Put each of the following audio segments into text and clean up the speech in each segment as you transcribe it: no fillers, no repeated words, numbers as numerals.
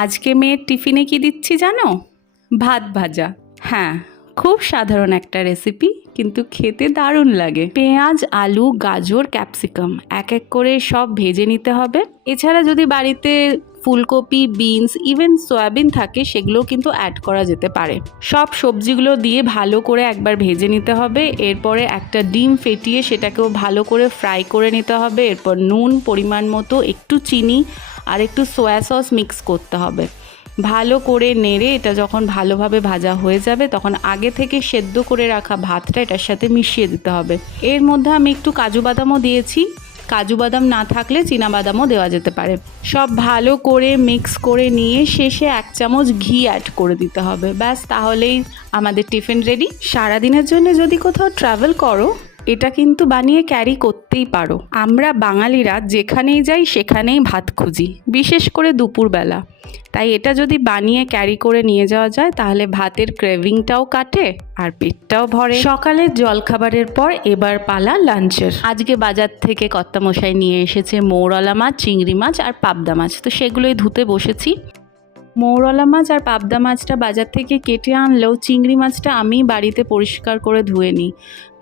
আজকে মেয়ের টিফিনে কি দিচ্ছি জানো? ভাত ভাজা। হ্যাঁ, খুব সাধারণ একটা রেসিপি, কিন্তু খেতে দারুণ লাগে। পেঁয়াজ, আলু, গাজর, ক্যাপসিকাম এক এক করে সব ভেজে নিতে হবে। এছাড়া যদি বাড়িতে ফুলকপি, বিনস, ইভেন সয়াবিন থাকে সেগুলোও কিন্তু অ্যাড করা যেতে পারে। সব সবজিগুলো দিয়ে ভালো করে একবার ভেজে নিতে হবে। এরপরে একটা ডিম ফেটিয়ে সেটাকেও ভালো করে ফ্রাই করে নিতে হবে। এরপর নুন পরিমাণ মতো, একটু চিনি আর একটু সয়া সস মিক্স করতে হবে। ভালো করে নেড়ে এটা যখন ভালোভাবে ভাজা হয়ে যাবে তখন আগে থেকে সেদ্ধ করে রাখা ভাতটা এটার সাথে মিশিয়ে দিতে হবে। এর মধ্যে আমি একটু কাজু বাদামও দিয়েছি। কাজু বাদাম না থাকলে চীনা বাদামও দেওয়া যেতে পারে। সব ভালো করে মিক্স করে নিয়ে শেষে 1 চামচ ঘি অ্যাড করে দিতে হবে। ব্যাস, তাহলেই আমাদের টিফিন রেডি। সারাদিনের জন্য যদি কোথাও ট্রাভেল করো, এটা কিন্তু বানিয়ে ক্যারি করতেই পারো। আমরা বাঙালিরা যেখানেই যাই সেখানেই ভাত খুঁজি, বিশেষ করে দুপুরবেলা। তাই এটা যদি বানিয়ে ক্যারি করে নিয়ে যাওয়া যায় তাহলে ভাতের ক্রেভিংটাও কাটে আর পেটটাও ভরে। সকালের জলখাবারের পর এবার পালা লাঞ্চের। আজকে বাজার থেকে কর্তামশাই নিয়ে এসেছে মৌরলা মাছ, চিংড়ি মাছ আর পাবদা মাছ, তো সেগুলোই ধুতে বসেছি। মৌরলা মাছ আর পাবদা মাছটা বাজার থেকে কেটে আনলেও চিংড়ি মাছটা আমি বাড়িতে পরিষ্কার করে ধুয়ে নিই।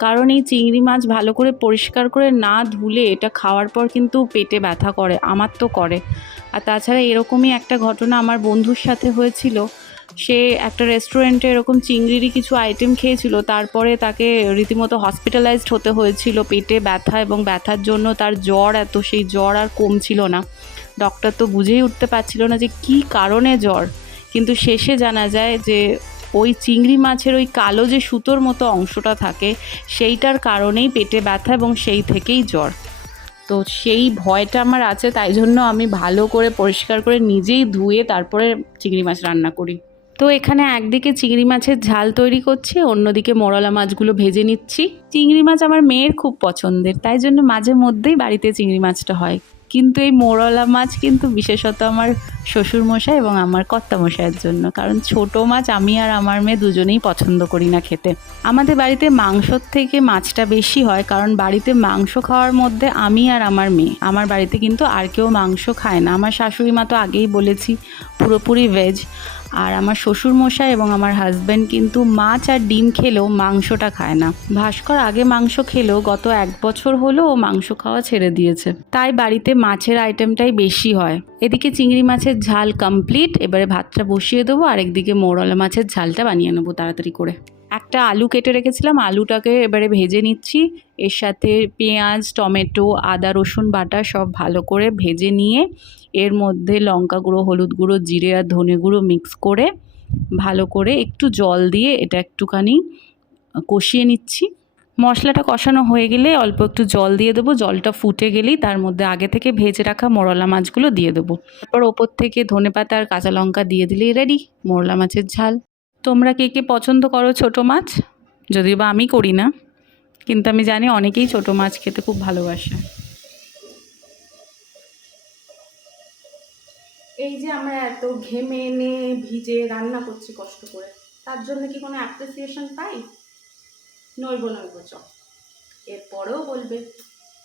কারণ এই চিংড়ি মাছ ভালো করে পরিষ্কার করে না ধুলে এটা খাওয়ার পর কিন্তু পেটে ব্যথা করে, আমার তো করে। আর তাছাড়া এরকমই একটা ঘটনা আমার বন্ধুর সাথে হয়েছিল। সে একটা রেস্টুরেন্টে এরকম চিংড়িরই কিছু আইটেম খেয়েছিল, তারপরে তাকে রীতিমতো হসপিটালাইজড হতে হয়েছিল পেটে ব্যথা, এবং ব্যথার জন্য তার জ্বর এত, সেই জ্বর আর কমছিল না। ডক্টর তো বুঝেই উঠতে পারছিল না যে কী কারণে জ্বর, কিন্তু শেষে জানা যায় যে ওই চিংড়ি মাছের ওই কালো যে সুতোর মতো অংশটা থাকে সেইটার কারণেই পেটে ব্যথা এবং সেই থেকেই জ্বর। তো সেই ভয়টা আমার আছে, তাই জন্য আমি ভালো করে পরিষ্কার করে নিজেই ধুয়ে তারপরে চিংড়ি মাছ রান্না করি। তো এখানে একদিকে চিংড়ি মাছের ঝাল তৈরি করছি, অন্যদিকে মরলা মাছগুলো ভেজে নিচ্ছি। চিংড়ি মাছ আমার মেয়ের খুব পছন্দের, তাই জন্য মাঝে মধ্যেই বাড়িতে চিংড়ি মাছটা হয়। কিন্তু এই মৌরলা মাছ কিন্তু বিশেষত আমার শ্বশুরমশাই এবং আমার কর্তামশাইয়ের জন্য, কারণ ছোট মাছ আমি আর আমার মেয়ে দুজনেই পছন্দ করি না খেতে। আমাদের বাড়িতে মাংসর থেকে মাছটা বেশি হয়, কারণ বাড়িতে মাংস খাওয়ার মধ্যে আমি আর আমার মেয়ে। আমার বাড়িতে কিন্তু আর কেউ মাংস খায় না। আমার শাশুড়ি মা তো আগেই বলেছি পুরোপুরি ভেজ। আর আমার শ্বশুরমশাই এবং আমার হাজব্যান্ড কিন্তু মাছ আর ডিম খেলেও মাংসটা খায় না। ভাস্কর আগে মাংস খেলেও গত 1 বছর হলো ও মাংস খাওয়া ছেড়ে দিয়েছে। তাই বাড়িতে মাছের আইটেমটাই বেশি হয়। এদিকে চিংড়ি মাছের ঝাল কমপ্লিট, এবারে ভাতটা বসিয়ে দেবো, আর একদিকে মৌরলা মাছের ঝালটা বানিয়ে নেবো তাড়াতাড়ি করে। একটা আলু কেটে রেখেছিলাম, আলুটাকে এবারে ভেজে নিচ্ছি। এর সাথে পেঁয়াজ, টমেটো, আদা রসুন বাটা সব ভালো করে ভেজে নিয়ে এর মধ্যে লঙ্কা গুঁড়ো, হলুদ গুঁড়ো, জিরে আর ধনে গুঁড়ো মিক্স করে ভালো করে একটু জল দিয়ে এটা একটুখানি কষিয়ে নিচ্ছি। মশলাটা কষানো হয়ে গেলে অল্প একটু জল দিয়ে দেবো। জলটা ফুটে গেলেই তার মধ্যে আগে থেকে ভেজে রাখা মরলা মাছগুলো দিয়ে দেবো। তারপর ওপর থেকে ধনেপাতা আর কাঁচা লঙ্কা দিয়ে দিলেই রেডি মরলা মাছের ঝাল। তোমরা কে কে পছন্দ করো ছোটো মাছ? যদিও বা আমি করি না, কিন্তু আমি জানি অনেকেই ছোটো মাছ খেতে খুব ভালোবাসে। এই যে আমরা এত ঘেমে এনে ভিজে রান্না করছি কষ্ট করে, তার জন্য কি কোনো অ্যাপ্রিসিয়েশন পাই? নইব চ। এরপরেও বলবে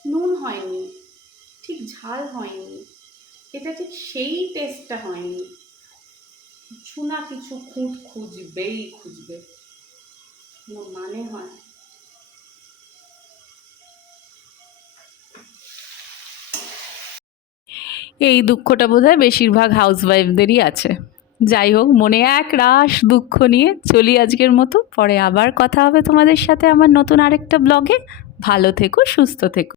নুন হয়নি, ঠিক ঝাল হয়নি, এটা ঠিক সেই টেস্টটা হয়নি। কিছু না কিছু খুঁত খুঁজবেই খুঁজবে, কোনো মানে হয়? এই দুঃখটা বোধহয় বেশিরভাগ হাউসওয়াইফদেরই আছে। যাই হোক, মনে এক রাশ দুঃখ নিয়ে চলি আজকের মতো। পরে আবার কথা হবে তোমাদের সাথে আমার নতুন আরেকটা ব্লগে। ভালো থেকো, সুস্থ থেকো।